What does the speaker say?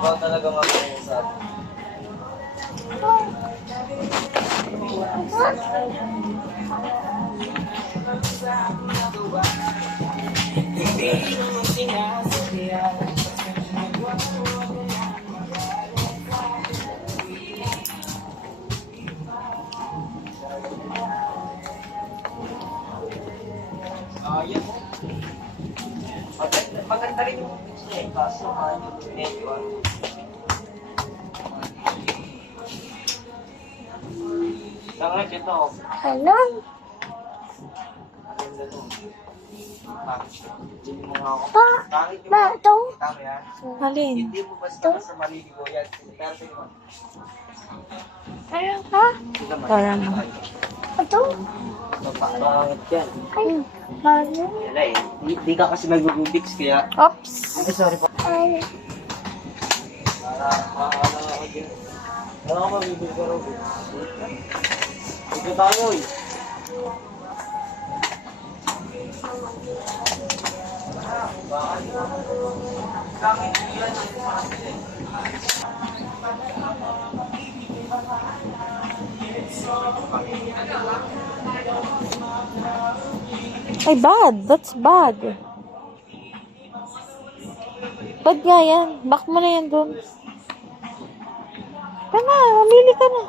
Ikaw talaga magaling sa atin. Yan. Maganda rin yung picture eh. Kaso, medyo Langit ito. Hello? Ba, ito? Tama yan. Alin? Hindi mo basta maliligo yan. Pero sa'yo. Ano ka? Parang. Ito? Bakit yan? Ay, ano? Yan eh. Hindi ka kasi mag-Rubik's kaya. Oops. Ay, sorry po. Ay, Para ako dyan. Wala ka mabibig ka Rubik's. Ito tayo eh. ay, bad. That's bad. Bad nga yan. Back mo na yan dun. Tama, mamili ka na.